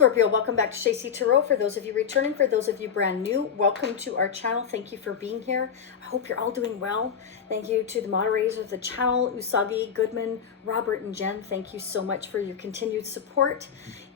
Scorpio, welcome back to Shacy Tarot. For those of you returning, for those of you brand new, welcome to our channel. Thank you for being here. I hope you're all doing well. Thank you to the moderators of the channel, Usagi, Goodman, Robert, and Jen. Thank you so much for your continued support.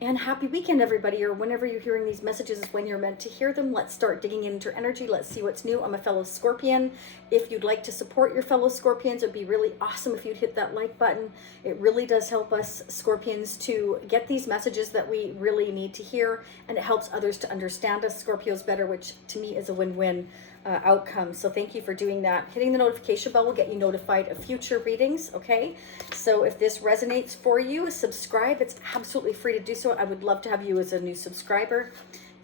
And happy weekend, everybody, or whenever you're hearing these messages is when you're meant to hear them. Let's start digging into energy. Let's see what's new. I'm a fellow Scorpion. If you'd like to support your fellow Scorpions, it would be really awesome if you'd hit that like button. It really does help us Scorpions to get these messages that we really need to hear, and it helps others to understand us Scorpios better, which to me is a win-win outcome. So thank you for doing that. Hitting the notification bell will get you notified of future readings, okay? So if this resonates for you, subscribe. It's absolutely free to do so. I would love to have you as a new subscriber.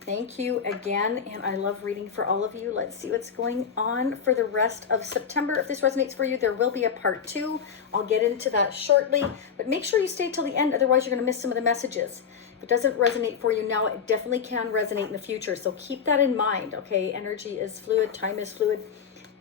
Thank you again, and I love reading for all of you. Let's see what's going on for the rest of September. If this resonates for you, there will be a part 2. I'll get into that shortly, but make sure you stay till the end, otherwise you're going to miss some of the messages. If it doesn't resonate for you now, it definitely can resonate in the future, so keep that in mind, okay? Energy is fluid, time is fluid,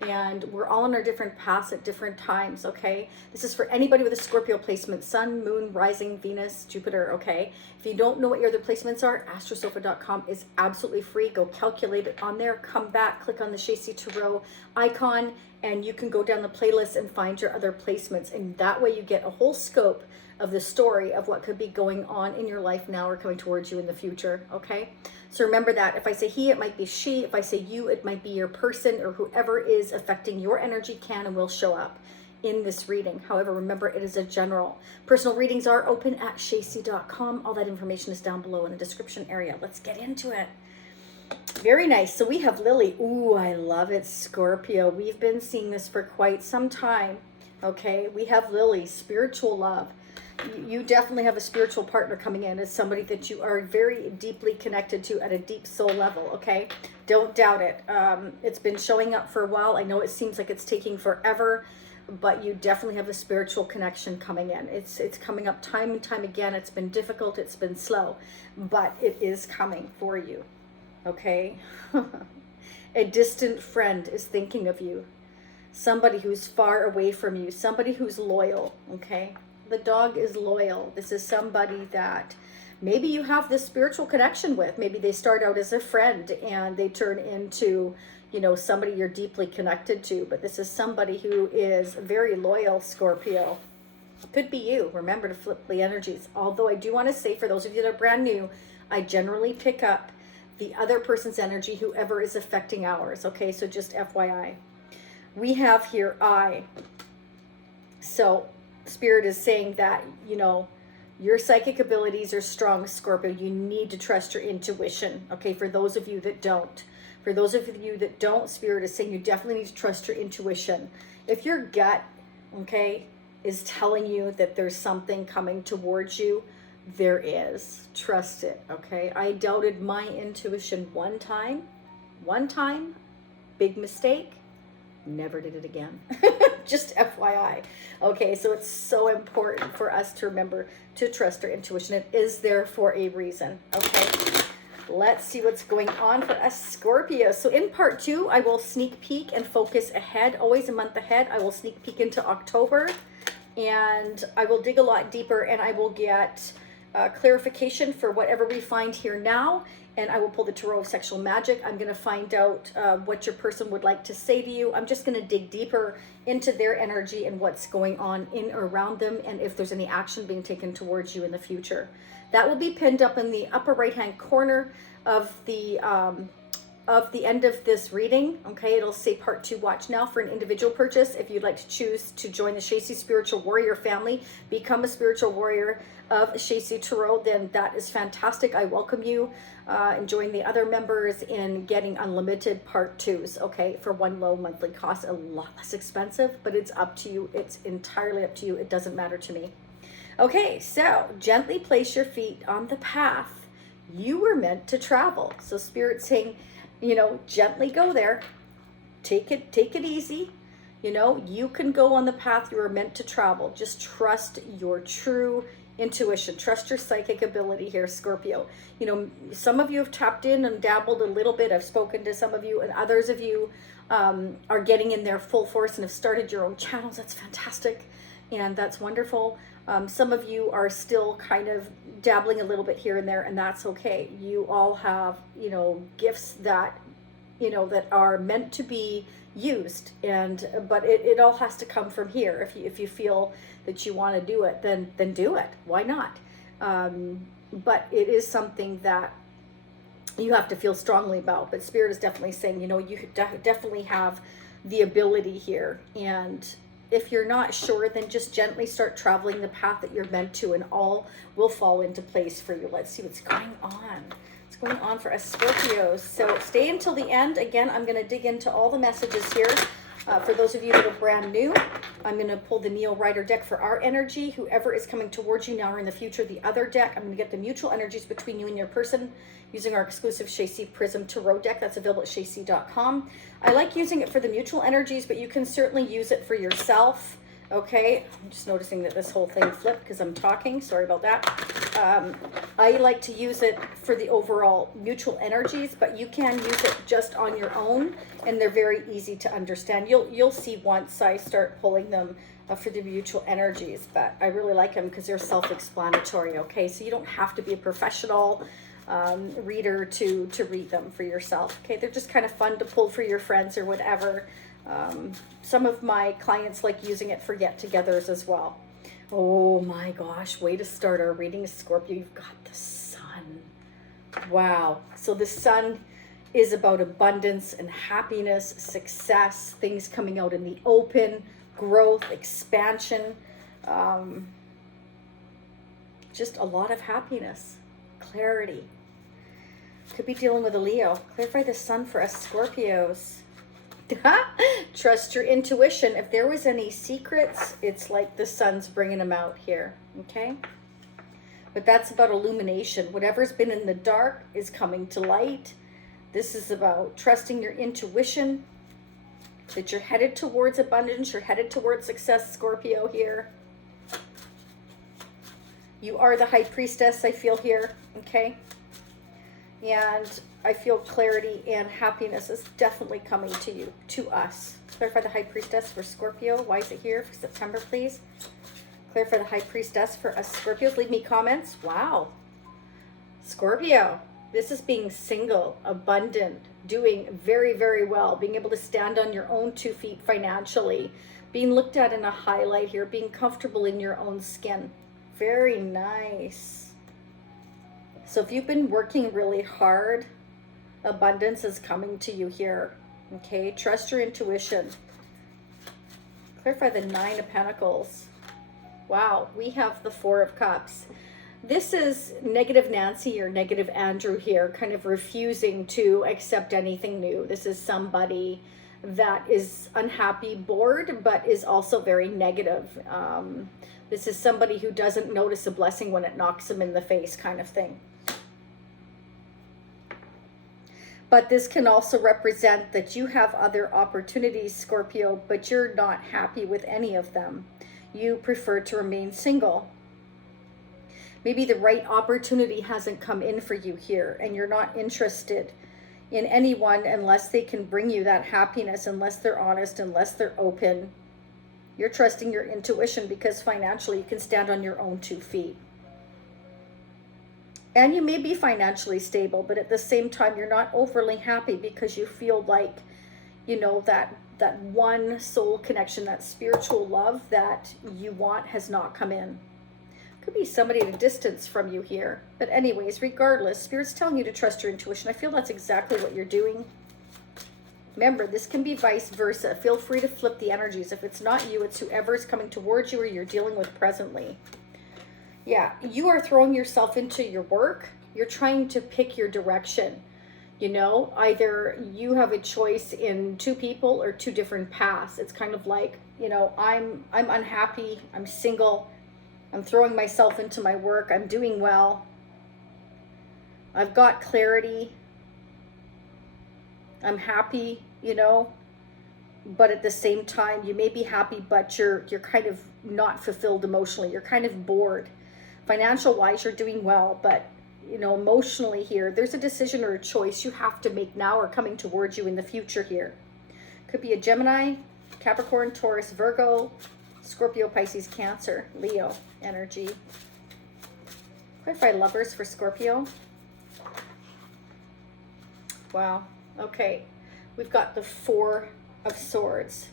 and we're all on our different paths at different times, okay? This is for anybody with a Scorpio placement, Sun, Moon, Rising, Venus, Jupiter, okay? If you don't know what your other placements are, astrosofa.com is absolutely free. Go calculate it on there, come back, click on the Shacy Tarot icon, and you can go down the playlist and find your other placements, and that way you get a whole scope of the story of what could be going on in your life now or coming towards you in the future, okay? So remember that if I say he, it might be she. If I say you, it might be your person, or whoever is affecting your energy can and will show up in this reading. However, remember, it is a general. Personal readings are open at shacy.com. All that information is down below in the description area. Let's get into it. Very nice. So we have Lily. Ooh, I love it, Scorpio. We've been seeing this for quite some time, okay? We have Lily, spiritual love. You definitely have a spiritual partner coming in as somebody that you are very deeply connected to at a deep soul level, okay? Don't doubt it. It's been showing up for a while. I know it seems like it's taking forever, but you definitely have a spiritual connection coming in. It's coming up time and time again. It's been difficult. It's been slow, but it is coming for you, okay? A distant friend is thinking of you. Somebody who's far away from you. Somebody who's loyal, okay? The dog is loyal. This is somebody that maybe you have this spiritual connection with. Maybe they start out as a friend and they turn into, you know, somebody you're deeply connected to. But this is somebody who is very loyal, Scorpio. Could be you. Remember to flip the energies. Although I do want to say, for those of you that are brand new, I generally pick up the other person's energy, whoever is affecting ours. Okay, so just FYI. We have here I. So Spirit is saying that, you know, your psychic abilities are strong, Scorpio. You need to trust your intuition, okay? For those of you that don't. For those of you that don't, Spirit is saying you definitely need to trust your intuition. If your gut, okay, is telling you that there's something coming towards you, there is. Trust it, okay? I doubted my intuition one time, big mistake. Never did it again. Just FYI. Okay, so it's so important for us to remember to trust our intuition. It is there for a reason. Okay, let's see what's going on for us, Scorpio. So in part 2, I will sneak peek and focus ahead, always a month ahead. I will sneak peek into October, and I will dig a lot deeper, and I will get clarification for whatever we find here now. And I will pull the Tarot of Sexual Magic. I'm going to find out what your person would like to say to you. I'm just going to dig deeper into their energy and what's going on in or around them, and if there's any action being taken towards you in the future. That will be pinned up in the upper right-hand corner of the end of this reading. Okay, it'll say part 2, watch now for an individual purchase. If you'd like to choose to join the Shacy Spiritual Warrior family, become a spiritual warrior of Shacy Tarot, then that is fantastic. I welcome you and join the other members in getting unlimited part 2s, okay, for one low monthly cost. A lot less expensive, but it's up to you. It's entirely up to you. It doesn't matter to me. Okay, so gently place your feet on the path you were meant to travel. So Spirit's saying, you know, gently go there. Take it easy. You know, you can go on the path you were meant to travel. Just trust your true intuition. Trust your psychic ability here, Scorpio. You know, some of you have tapped in and dabbled a little bit. I've spoken to some of you, and others of you are getting in there full force and have started your own channels. That's fantastic. and that's wonderful. Some of you are still kind of dabbling a little bit here and there, and that's okay. You all have, you know, gifts that, you know, that are meant to be used, and but it all has to come from here. If you feel that you want to do it, then do it. Why not? But it is something that you have to feel strongly about. But Spirit is definitely saying, you know, you definitely have the ability here, and if you're not sure, then just gently start traveling the path that you're meant to, and all will fall into place for you. Let's see what's going on. What's going on for us Scorpios? So stay until the end. Again, I'm going to dig into all the messages here. For those of you that are brand new, I'm going to pull the Neo Rider deck for our energy. Whoever is coming towards you now or in the future, the other deck, I'm going to get the mutual energies between you and your person using our exclusive Shacy Prism Tarot deck. That's available at shacy.com. I like using it for the mutual energies, but you can certainly use it for yourself. Okay, I'm just noticing that this whole thing flipped because I'm talking. Sorry about that. I like to use it for the overall mutual energies, but you can use it just on your own, and they're very easy to understand. You'll see once I start pulling them for the mutual energies, but I really like them because they're self-explanatory. Okay, so you don't have to be a professional reader to read them for yourself. Okay, they're just kind of fun to pull for your friends or whatever. Some of my clients like using it for get-togethers as well. Oh my gosh, way to start our reading, Scorpio. You've got the Sun. Wow. So the Sun is about abundance and happiness, success, things coming out in the open, growth, expansion, just a lot of happiness, clarity. Could be dealing with a Leo. Clarify the Sun for us Scorpios. Trust your intuition. If there was any secrets, it's like the Sun's bringing them out here. Okay, but that's about illumination. Whatever's been in the dark is coming to light. This is about trusting your intuition, that you're headed towards abundance, you're headed towards success, Scorpio here. You are the High Priestess, I feel here. Okay, and I feel clarity and happiness is definitely coming to you, to us. Clarify the High Priestess for Scorpio. Why is it here for September, please? Clarify the High Priestess for us Scorpios. Leave me comments. Wow. Scorpio, this is being single, abundant, doing very, very well, being able to stand on your own 2 feet financially, being looked at in a highlight here, being comfortable in your own skin. Very nice. So if you've been working really hard, abundance is coming to you here. Okay, trust your intuition. Clarify the 9 of Pentacles. Wow, we have the 4 of Cups. This is negative Nancy or negative Andrew here, kind of refusing to accept anything new. This is somebody that is unhappy, bored, but is also very negative. This is somebody who doesn't notice a blessing when it knocks them in the face, kind of thing. But this can also represent that you have other opportunities, Scorpio, but you're not happy with any of them. You prefer to remain single. Maybe the right opportunity hasn't come in for you here, and you're not interested in anyone unless they can bring you that happiness, unless they're honest, unless they're open. You're trusting your intuition because financially you can stand on your own 2 feet. And you may be financially stable, but at the same time, you're not overly happy because you feel like, you know, that one soul connection, that spiritual love that you want has not come in. Could be somebody at a distance from you here. But anyways, regardless, Spirit's telling you to trust your intuition. I feel that's exactly what you're doing. Remember, this can be vice versa. Feel free to flip the energies. If it's not you, it's whoever's coming towards you or you're dealing with presently. Yeah, you are throwing yourself into your work. You're trying to pick your direction. You know, either you have a choice in 2 people or 2 different paths. It's kind of like, you know, I'm unhappy. I'm single. I'm throwing myself into my work. I'm doing well. I've got clarity. I'm happy, you know. But at the same time, you may be happy, but you're kind of not fulfilled emotionally. You're kind of bored. Financial wise, you're doing well, but you know, emotionally here, there's a decision or a choice you have to make now or coming towards you in the future here. Could be a Gemini, Capricorn, Taurus, Virgo, Scorpio, Pisces, Cancer, Leo energy. Clarify lovers for Scorpio. Wow. Okay. We've got the Four of Swords.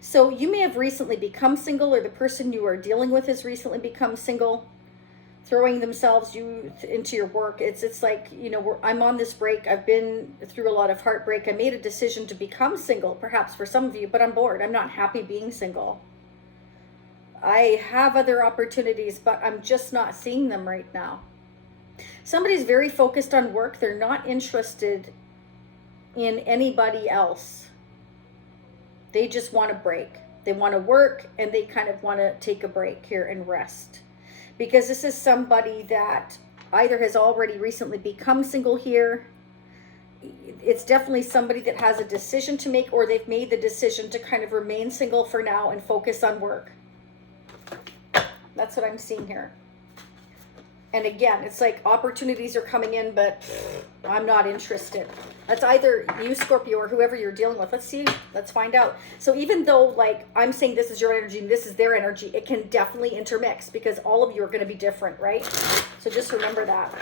So you may have recently become single, or the person you are dealing with has recently become single, throwing themselves into your work. It's like, you know, I'm on this break. I've been through a lot of heartbreak. I made a decision to become single, perhaps for some of you, but I'm bored. I'm not happy being single. I have other opportunities, but I'm just not seeing them right now. Somebody's very focused on work. They're not interested in anybody else. They just want a break. They want to work, and they kind of want to take a break here and rest. Because this is somebody that either has already recently become single here. It's definitely somebody that has a decision to make, or they've made the decision to kind of remain single for now and focus on work. That's what I'm seeing here. And again, it's like opportunities are coming in, but I'm not interested. That's either you, Scorpio, or whoever you're dealing with. Let's see. Let's find out. So even though, like, I'm saying this is your energy and this is their energy, it can definitely intermix because all of you are going to be different, right? So just remember that.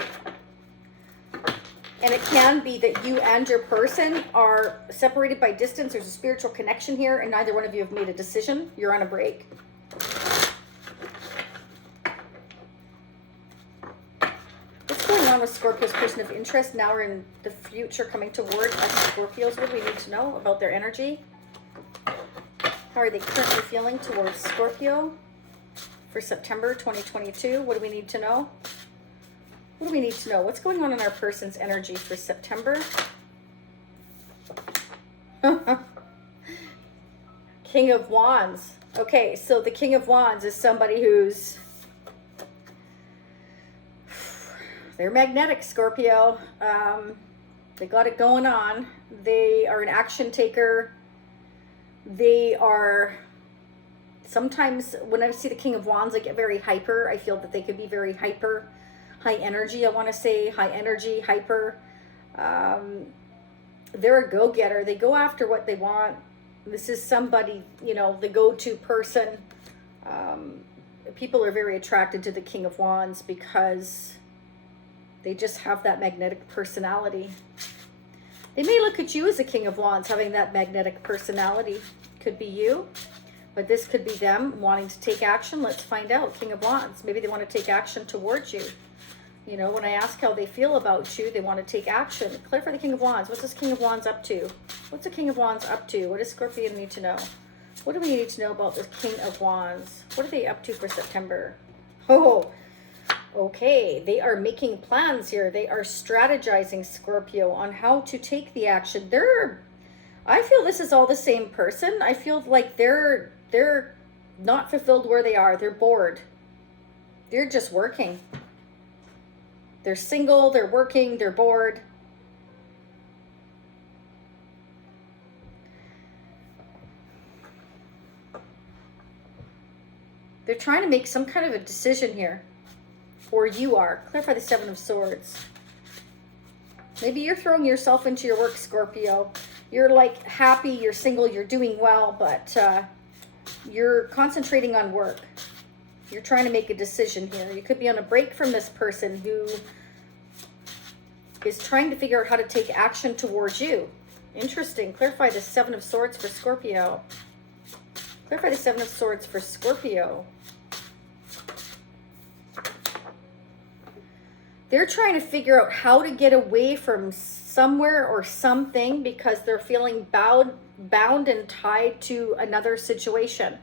And it can be that you and your person are separated by distance. There's a spiritual connection here, and neither one of you have made a decision. You're on a break. With Scorpio's person of interest now or in the future coming toward us Scorpios. What do we need to know about their energy? How are they currently feeling towards Scorpio for September 2022? What do we need to know? What do we need to know? What's going on in our person's energy for September? King of Wands. Okay, so the King of Wands is somebody who's they're magnetic, Scorpio. They got it going on. They are an action taker. They are, sometimes when I see the King of Wands, I get very hyper. I feel that they could be very hyper, high energy, I want to say, high energy, hyper. They're a go-getter. They go after what they want. This is somebody, you know, the go-to person. People are very attracted to the King of Wands because they just have that magnetic personality. They may look at you as a King of Wands, having that magnetic personality. Could be you, but this could be them wanting to take action. Let's find out. King of Wands. Maybe they want to take action towards you. You know, when I ask how they feel about you, they want to take action. Clear for the King of Wands. What's this King of Wands up to? What's the King of Wands up to? What does Scorpio need to know? What do we need to know about this King of Wands? What are they up to for September? Oh, okay, they are making plans here. They are strategizing, Scorpio, on how to take the action. I feel this is all the same person. I feel like they're not fulfilled where they are. They're bored. They're just working. They're single, they're working, they're bored. They're trying to make some kind of a decision here. Or you are. Clarify the Seven of Swords. Maybe you're throwing yourself into your work, Scorpio. You're like happy, you're single, you're doing well, but you're concentrating on work. You're trying to make a decision here. You could be on a break from this person who is trying to figure out how to take action towards you. Interesting. Clarify the Seven of Swords for Scorpio. Clarify the Seven of Swords for Scorpio. They're trying to figure out how to get away from somewhere or something because they're feeling bound and tied to another situation.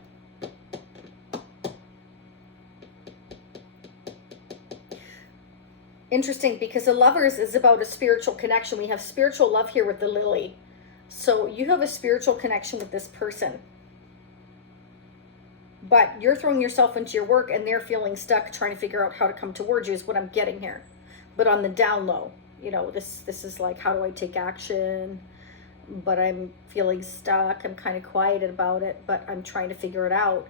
Interesting, because the Lovers is about a spiritual connection. We have spiritual love here with the Lily. So you have a spiritual connection with this person. But you're throwing yourself into your work and they're feeling stuck trying to figure out how to come towards you is what I'm getting here. But on the down low, you know, this is like, how do I take action? But I'm feeling stuck. I'm kind of quiet about it, but I'm trying to figure it out.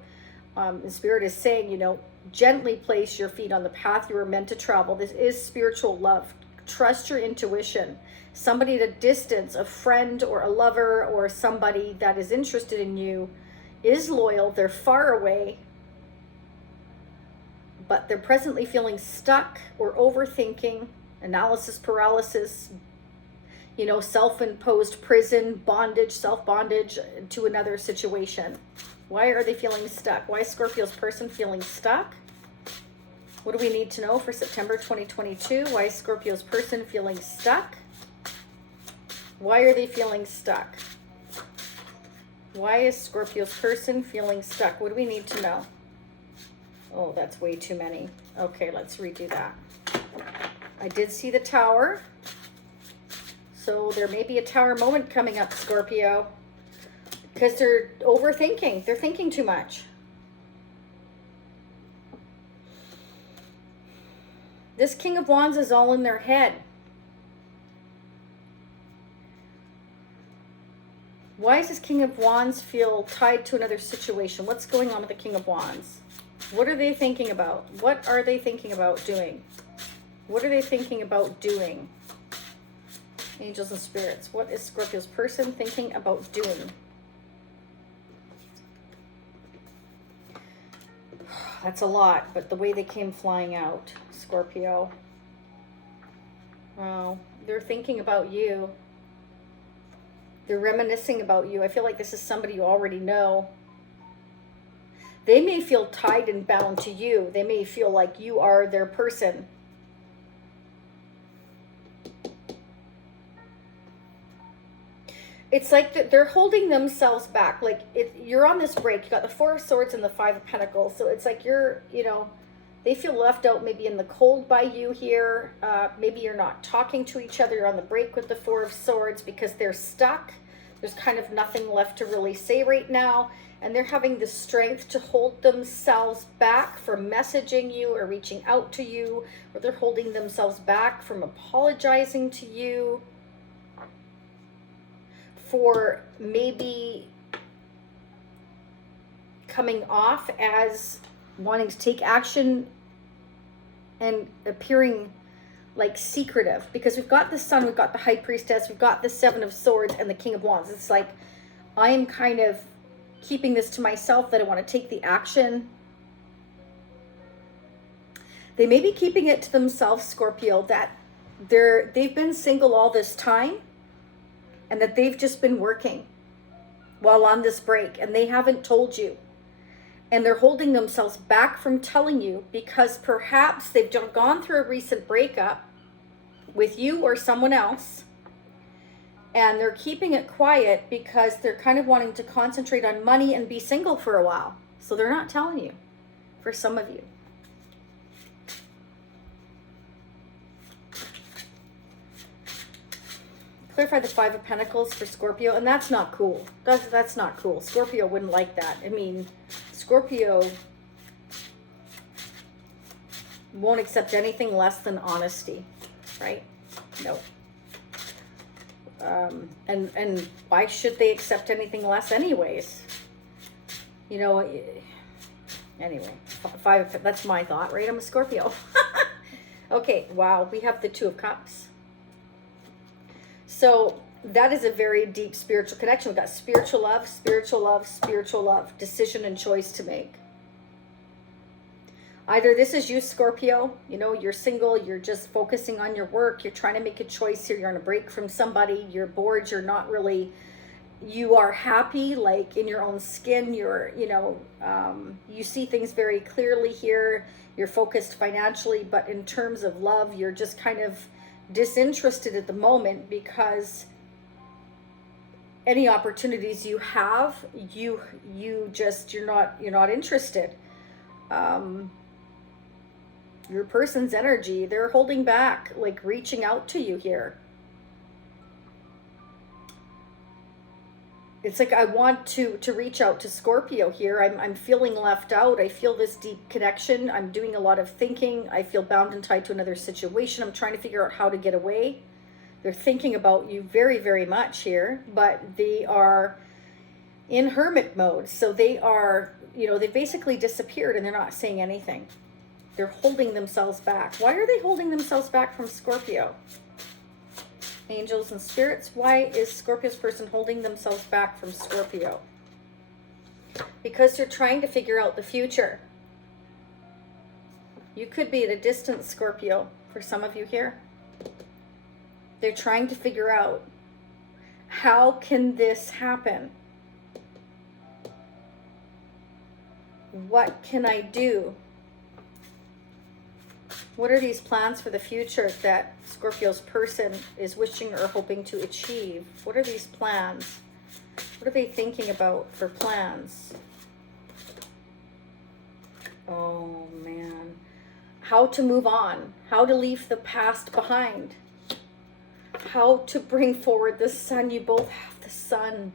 The Spirit is saying, you know, gently place your feet on the path you were meant to travel. This is spiritual love. Trust your intuition. Somebody at a distance, a friend or a lover or somebody that is interested in you, is loyal. They're far away, but they're presently feeling stuck or overthinking, analysis paralysis, you know, self-imposed prison, bondage, self-bondage to another situation. Why are they feeling stuck? Why is Scorpio's person feeling stuck? What do we need to know for September 2022? Why is Scorpio's person feeling stuck? Why are they feeling stuck? Why is Scorpio's person feeling stuck? What do we need to know? Oh, that's way too many. Okay, let's redo that. I did see the Tower. So there may be a Tower moment coming up, Scorpio. Because they're overthinking. They're thinking too much. This King of Wands is all in their head. Why does this King of Wands feel tied to another situation? What's going on with the King of Wands? What are they thinking about? What are they thinking about doing? What are they thinking about doing? Angels and spirits. What is Scorpio's person thinking about doing? That's a lot, but the way they came flying out, Scorpio. Wow, they're thinking about you. They're reminiscing about you. I feel like this is somebody you already know. They may feel tied and bound to you. They may feel like you are their person. It's like they're holding themselves back. Like you're on this break. You got the Four of Swords and the Five of Pentacles. So it's like you're, you know, they feel left out maybe in the cold by you here. Maybe you're not talking to each other. You're on the break with the Four of Swords because they're stuck. There's kind of nothing left to really say right now. And they're having the strength to hold themselves back from messaging you or reaching out to you. Or they're holding themselves back from apologizing to you. For maybe coming off as wanting to take action and appearing like secretive, because we've got the Sun, we've got the High Priestess, we've got the Seven of Swords and the King of Wands. It's like I am kind of keeping this to myself, that I want to take the action. They may be keeping it to themselves, Scorpio, that they've been single all this time. And that they've just been working while on this break and they haven't told you. And they're holding themselves back from telling you because perhaps they've gone through a recent breakup with you or someone else. And they're keeping it quiet because they're kind of wanting to concentrate on money and be single for a while. So they're not telling you, for some of you. Clarify the Five of Pentacles for Scorpio, and that's not cool. That's not cool. Scorpio wouldn't like that. I mean, Scorpio won't accept anything less than honesty, right? No. And why should they accept anything less anyways? You know, anyway, that's my thought, right? I'm a Scorpio. Okay, wow, we have the Two of Cups. So that is a very deep spiritual connection. We've got spiritual love, spiritual love, spiritual love, decision and choice to make. Either this is you, Scorpio, you know, you're single, you're just focusing on your work, you're trying to make a choice here, you're on a break from somebody, you're bored, you're not really, you are happy, like in your own skin, you're, you know, you see things very clearly here, you're focused financially, but in terms of love, you're just kind of disinterested at the moment because any opportunities you have, you're not interested. Your person's energy, they're holding back, like reaching out to you here. It's like I want to reach out to Scorpio here. I'm feeling left out. I feel this deep connection. I'm doing a lot of thinking. I feel bound and tied to another situation. I'm trying to figure out how to get away. They're thinking about you very, very much here, but they are in hermit mode. So they are, you know, they basically disappeared and they're not saying anything. They're holding themselves back. Why are they holding themselves back from Scorpio? Angels and spirits, why is Scorpio's person holding themselves back from Scorpio? because they're trying to figure out the future. You could be at a distance, Scorpio, for some of you here. They're trying to figure out, how can this happen? What can I do? What are these plans for the future that Scorpio's person is wishing or hoping to achieve? What are these plans? What are they thinking about for plans? Oh, man. How to move on. How to leave the past behind. How to bring forward the sun. You both have the sun.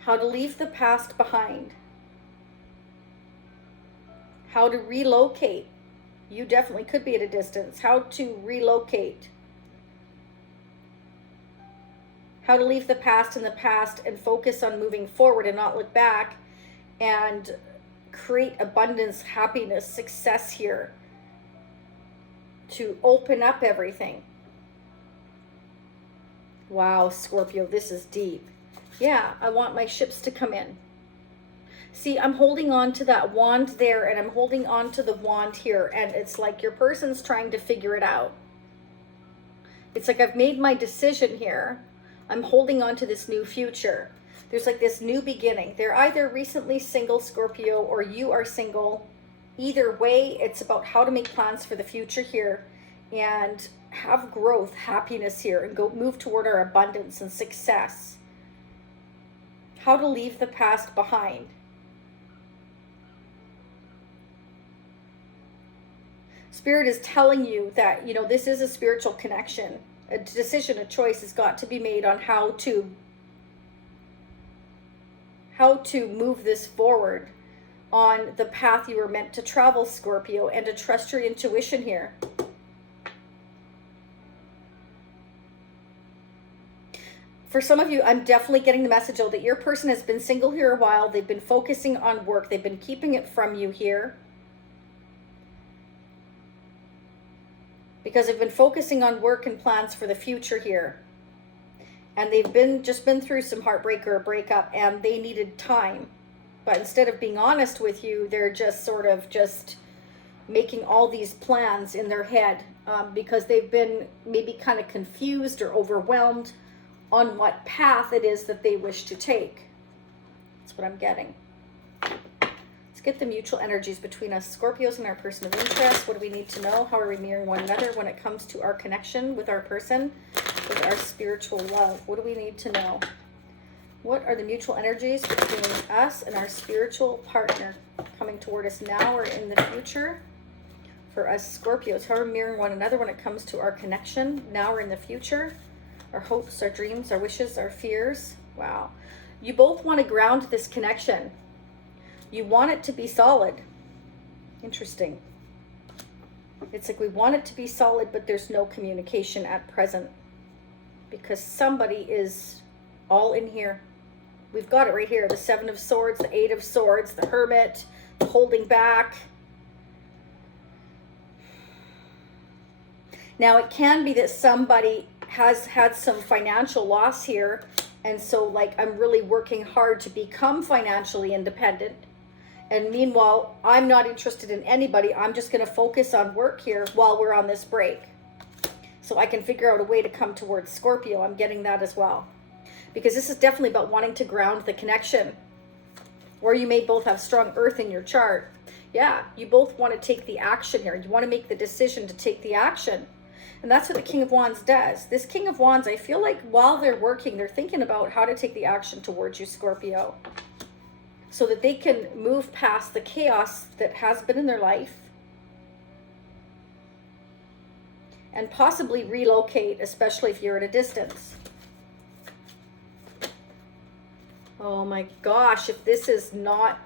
How to leave the past behind. How to relocate. You definitely could be at a distance. How to relocate. How to leave the past in the past and focus on moving forward and not look back and create abundance, happiness, success here. To open up everything. Wow, Scorpio, this is deep. Yeah, I want my ships to come in. See, I'm holding on to that wand there, and I'm holding on to the wand here, and it's like your person's trying to figure it out. It's like I've made my decision here. I'm holding on to this new future. There's like this new beginning. They're either recently single, Scorpio, or you are single. Either way, it's about how to make plans for the future here and have growth, happiness here, and go move toward our abundance and success. How to leave the past behind. Spirit is telling you that, you know, this is a spiritual connection. A decision, a choice has got to be made on how to move this forward on the path you were meant to travel, Scorpio, and to trust your intuition here. For some of you, I'm definitely getting the message though that your person has been single here a while. They've been focusing on work. They've been keeping it from you here. Because they've been focusing on work and plans for the future here. And they've just been through some heartbreak or a breakup, and they needed time. But instead of being honest with you, they're just sort of just making all these plans in their head because they've been maybe kind of confused or overwhelmed on what path it is that they wish to take. That's what I'm getting. Let's get the mutual energies between us Scorpios and our person of interest. What do we need to know? How are we mirroring one another when it comes to our connection with our person, with our spiritual love? What do we need to know? What are the mutual energies between us and our spiritual partner coming toward us now or in the future? For us Scorpios, how are we mirroring one another when it comes to our connection now or in the future? Our hopes, our dreams, our wishes, our fears. Wow. You both want to ground this connection. You want it to be solid. Interesting. It's like we want it to be solid, but there's no communication at present. Because somebody is all in here. We've got it right here. The Seven of Swords, the Eight of Swords, the Hermit, the holding back. Now, it can be that somebody has had some financial loss here. And so, like, I'm really working hard to become financially independent. And meanwhile, I'm not interested in anybody. I'm just going to focus on work here while we're on this break. So I can figure out a way to come towards Scorpio. I'm getting that as well. Because this is definitely about wanting to ground the connection. Or you may both have strong earth in your chart. Yeah, you both want to take the action here. You want to make the decision to take the action. And that's what the King of Wands does. This King of Wands, I feel like while they're working, they're thinking about how to take the action towards you, Scorpio. So that they can move past the chaos that has been in their life. And possibly relocate, especially if you're at a distance. Oh my gosh, if this is not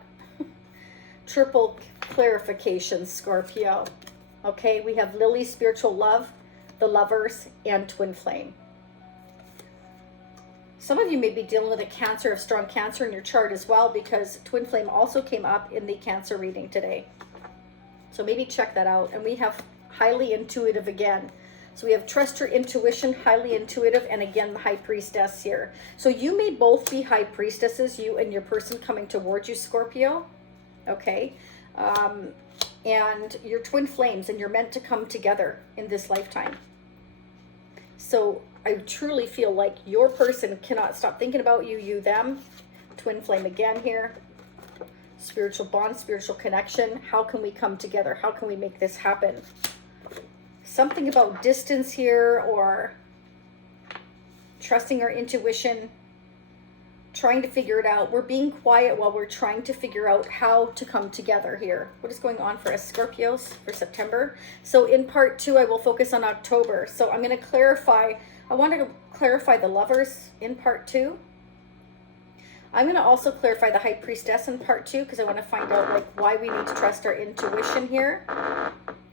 triple clarification, Scorpio. Okay, we have Lily, spiritual love, the Lovers, and Twin Flame. Some of you may be dealing with a Cancer, of strong Cancer in your chart as well, because Twin Flame also came up in the Cancer reading today. So maybe check that out. And we have highly intuitive again. So we have trust your intuition, highly intuitive, and again, the High Priestess here. So you may both be High Priestesses, you and your person coming towards you, Scorpio. Okay. And you're twin flames, and you're meant to come together in this lifetime. So I truly feel like your person cannot stop thinking about you, you, them. Twin flame again here. Spiritual bond, spiritual connection. How can we come together? How can we make this happen? Something about distance here, or trusting our intuition, trying to figure it out. We're being quiet while we're trying to figure out how to come together here. What is going on for us Scorpios for September? So in part 2, I will focus on October. So I'm going to clarify, I want to clarify the lovers in part 2. I'm going to also clarify the High Priestess in part 2, because I want to find out like why we need to trust our intuition here.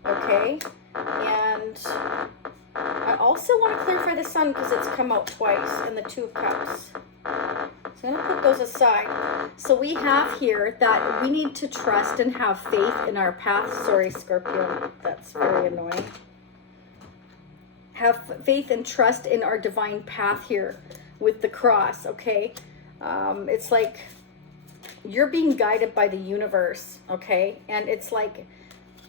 Okay. And I also want to clarify the Sun, because it's come out twice, and the Two of Cups. So I'm going to put those aside. So we have here that we need to trust and have faith in our path. Sorry, Scorpio, that's very annoying. Have faith and trust in our divine path here with the cross, okay? It's like you're being guided by the universe, okay? And it's like,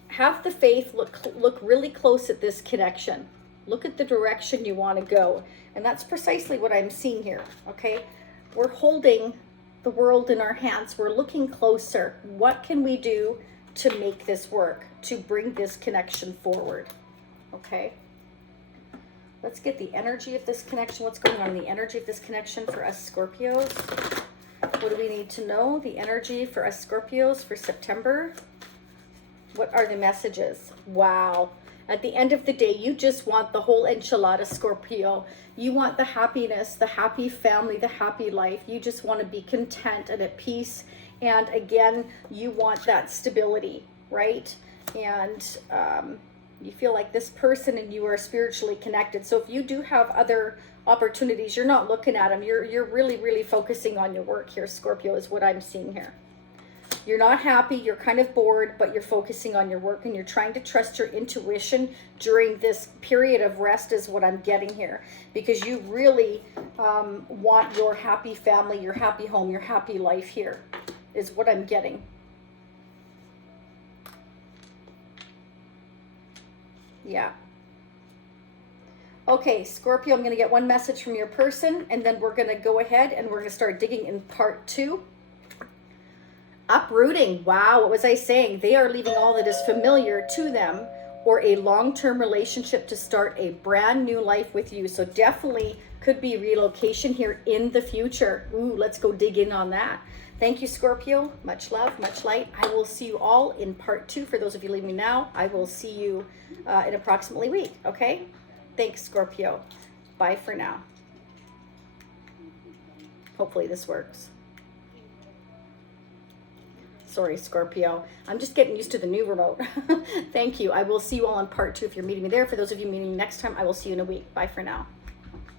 have the faith, look really close at this connection. Look at the direction you want to go. And that's precisely what I'm seeing here, okay? We're holding the world in our hands. We're looking closer. What can we do to make this work, to bring this connection forward, okay? Let's get the energy of this connection. What's going on in the energy of this connection for us Scorpios? What do we need to know? The energy for us Scorpios for September. What are the messages? Wow. At the end of the day, you just want the whole enchilada, Scorpio. You want the happiness, the happy family, the happy life. You just want to be content and at peace. And again, you want that stability, right? And you feel like this person and you are spiritually connected. So if you do have other opportunities, you're not looking at them. You're really, really focusing on your work here, Scorpio, is what I'm seeing here. You're not happy, you're kind of bored, but you're focusing on your work and you're trying to trust your intuition during this period of rest is what I'm getting here. Because you really want your happy family, your happy home, your happy life here is what I'm getting. Yeah. Okay, Scorpio, I'm going to get one message from your person, and then we're going to go ahead and we're going to start digging in part 2. Uprooting. Wow, what was I saying? They are leaving all that is familiar to them or a long-term relationship to start a brand new life with you. So definitely could be relocation here in the future. Ooh, let's go dig in on that. Thank you, Scorpio. Much love, much light. I will see you all in part 2. For those of you leaving me now, I will see you in approximately a week, okay? Thanks, Scorpio. Bye for now. Hopefully this works. Sorry, Scorpio. I'm just getting used to the new remote. Thank you. I will see you all in part 2 if you're meeting me there. For those of you meeting me next time, I will see you in a week. Bye for now.